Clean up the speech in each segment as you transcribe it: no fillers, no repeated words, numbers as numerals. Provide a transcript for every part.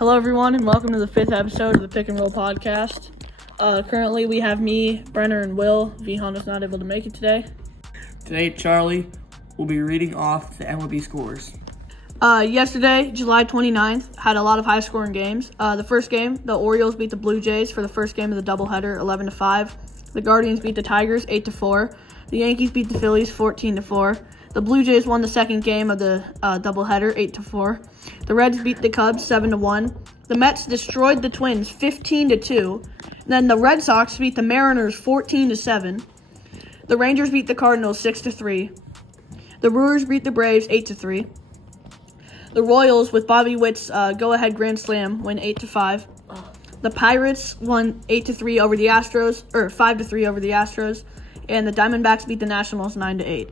Hello, everyone, and welcome to the 5th episode of the Pick and Roll podcast. Currently, we have me, Brenner, and Will. Vihan is not able to make it today. Today, Charlie will be reading off the MLB scores. Yesterday, July 29th, had a lot of high-scoring games. The first game, the Orioles beat the Blue Jays for the first game of the doubleheader, 11-5. The Guardians beat the Tigers, 8-4. The Yankees beat the Phillies, 14-4. The Blue Jays won the second game of the doubleheader, 8-4. The Reds beat the Cubs, 7-1. The Mets destroyed the Twins, 15-2. Then the Red Sox beat the Mariners, 14-7. The Rangers beat the Cardinals, 6-3. The Brewers beat the Braves, 8-3. The Royals, with Bobby Witt's go-ahead grand slam, win 8-5. The Pirates won 8-3 over the Astros, or 5-3 over the Astros. And the Diamondbacks beat the Nationals, 9-8.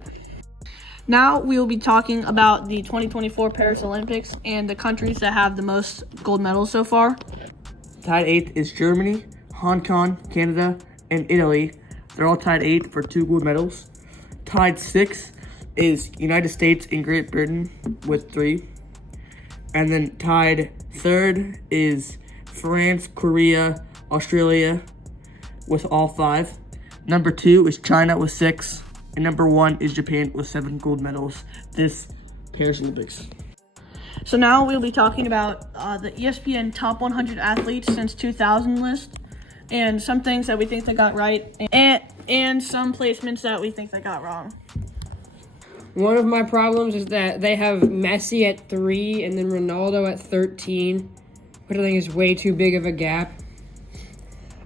Now we will be talking about the 2024 Paris Olympics and the countries that have the most gold medals so far. Tied 8th is Germany, Hong Kong, Canada, and Italy. They're all tied 8 for 2 gold medals. Tied 6th is United States and Great Britain with 3. And then tied 3rd is France, Korea, Australia with all 5. Number 2 is China with 6. And number 1 is Japan with 7 gold medals this Paris Olympics. So now we'll be talking about the ESPN Top 100 Athletes since 2000 list, and some things that we think they got right, and some placements that we think they got wrong. One of my problems is that they have Messi at 3 and then Ronaldo at 13, which I think is way too big of a gap.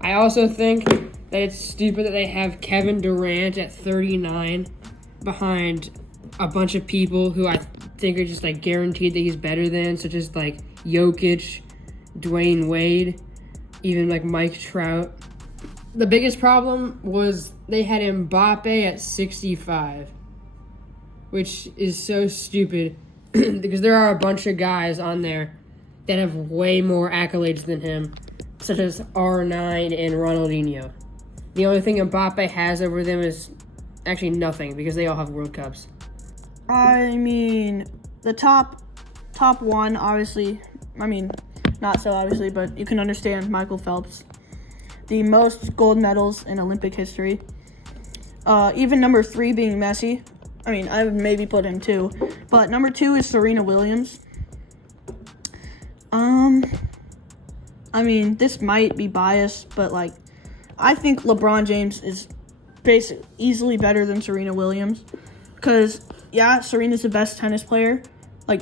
I also think that it's stupid that they have Kevin Durant at 39 behind a bunch of people who I think are just guaranteed that he's better than, such as Jokic, Dwayne Wade, even Mike Trout. The biggest problem was they had Mbappe at 65, which is so stupid because there are a bunch of guys on there that have way more accolades than him, such as R9 and Ronaldinho. The only thing Mbappe has over them is actually nothing because they all have World Cups. I mean, the top one, obviously, not so obviously, but you can understand Michael Phelps. The most gold medals in Olympic history. Even number 3 being Messi. I would maybe put him 2. But number 2 is Serena Williams. This might be biased, but I think LeBron James is basically easily better than Serena Williams. Because, yeah, Serena's the best tennis player,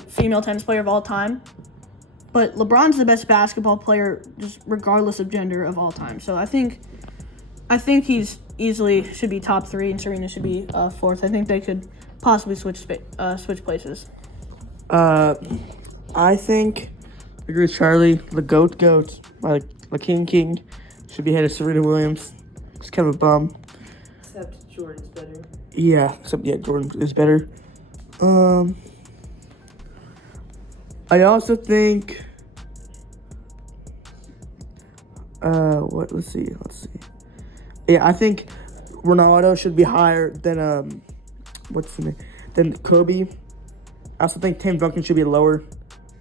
female tennis player of all time. But LeBron's the best basketball player, just regardless of gender, of all time. So I think he's easily should be top 3, and Serena should be 4th. I think they could possibly switch places. I think, I agree with Charlie, the GOAT, the King, should be ahead of Serena Williams. It's kind of a bum. Except Jordan's better. Yeah, Jordan is better. I also think, let's see. Yeah, I think Ronaldo should be higher than, than Kobe. I also think Tim Duncan should be lower.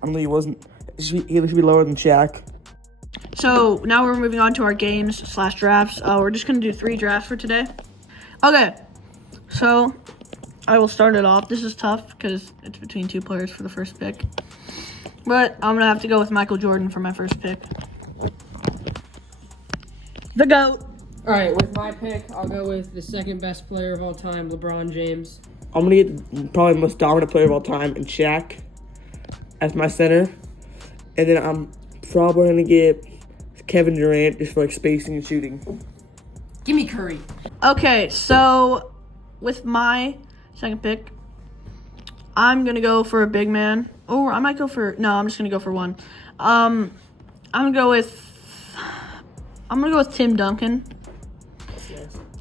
I don't know, he should be lower than Shaq. So now we're moving on to our games/drafts. We're just going to do 3 drafts for today. Okay, so I will start it off. This is tough because it's between 2 players for the first pick. But I'm going to have to go with Michael Jordan for my first pick. The GOAT. All right, with my pick, I'll go with the second best player of all time, LeBron James. I'm going to get probably the most dominant player of all time in Shaq as my center. And then I'm probably going to get Kevin Durant just for spacing and shooting. Give me Curry. Okay, so with my second pick, I'm going to go for a big man. Or I might go for... No, I'm just going to go for one. I'm going to go with Tim Duncan.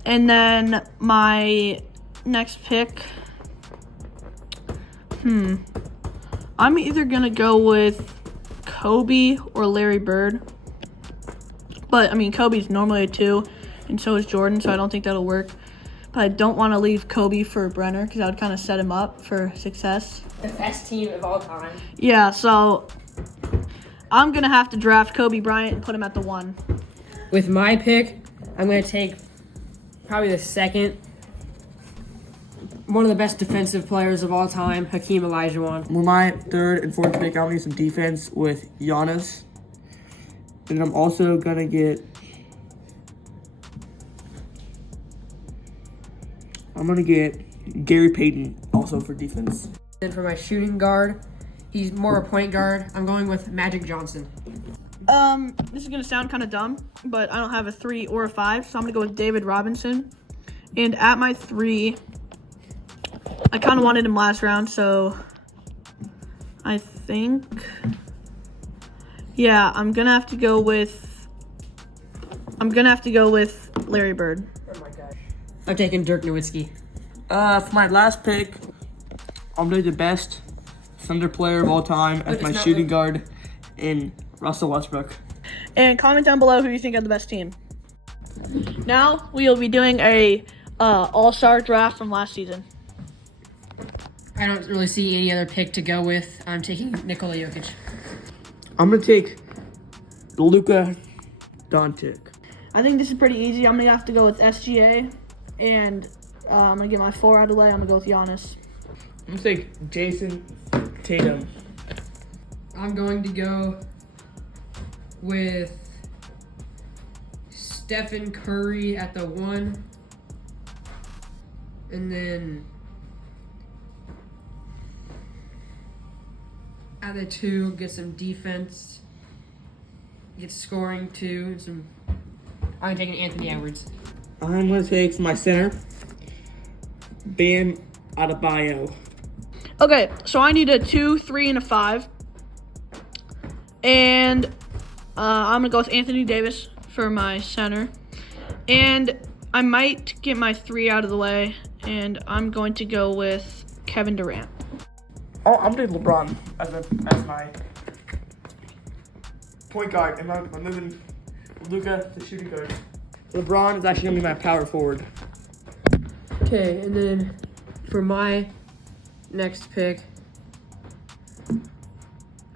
And then my next pick... I'm either going to go with Kobe or Larry Bird. But, Kobe's normally a 2, and so is Jordan, so I don't think that'll work. But I don't want to leave Kobe for Brenner because that would kind of set him up for success. The best team of all time. Yeah, so I'm going to have to draft Kobe Bryant and put him at the 1. With my pick, I'm going to take probably the second, one of the best defensive players of all time, Hakeem Olajuwon. With my third and fourth pick, I'm going to do some defense with Giannis. And I'm also going to get... I'm going to get Gary Payton also for defense. And for my shooting guard, he's more a point guard. I'm going with Magic Johnson. This is going to sound kind of dumb, but I don't have a 3 or a 5, so I'm going to go with David Robinson. And at my 3, I kind of wanted him last round, so I think, yeah, I'm going to have to go with Larry Bird. Oh my gosh. I'm taking Dirk Nowitzki. For my last pick, I'm going to do the best Thunder player of all time as my shooting guard in Russell Westbrook. And comment down below who you think had the best team. Now we will be doing a all-star draft from last season. I don't really see any other pick to go with. I'm taking Nikola Jokic. I'm going to take Luka Doncic. I think this is pretty easy. I'm gonna have to go with SGA, and I'm gonna get my 4 out of the way. I'm gonna go with Giannis. I'm going to take Jason Tatum. I'm going to go with Stephen Curry at the 1. And then at the 2, get some defense. Get scoring too. I'm taking Anthony Edwards. I'm going to take for my center, Bam Adebayo. Okay, so I need a 2, 3, and a 5, and I'm gonna go with Anthony Davis for my center, and I might get my 3 out of the way, and I'm going to go with Kevin Durant. Oh, I'm doing LeBron as my point guard, and I'm moving Luka to shooting guard. LeBron is actually going to be my power forward. Okay, and then for my next pick,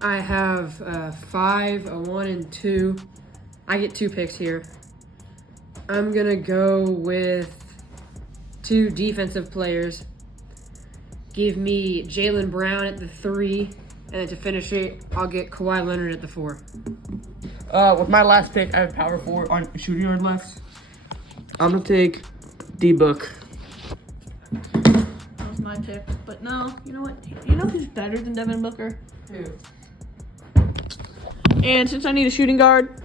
I have 5, a 1, and 2. I get 2 picks here. I'm going to go with 2 defensive players. Give me Jaylen Brown at the 3, and then to finish it, I'll get Kawhi Leonard at the 4. With my last pick, I have power forward on shooting guard left. I'm going to take D-Book. That was my pick, but no, you know what? You know who's better than Devin Booker? Who? And since I need a shooting guard,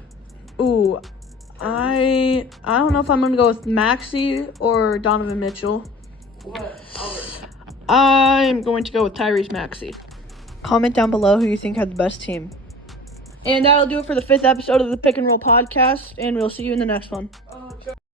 I don't know if I'm gonna go with Maxey or Donovan Mitchell. What? I'm going to go with Tyrese Maxey. Comment down below who you think had the best team. And that'll do it for the 5th episode of the Pick and Roll podcast, and we'll see you in the next one.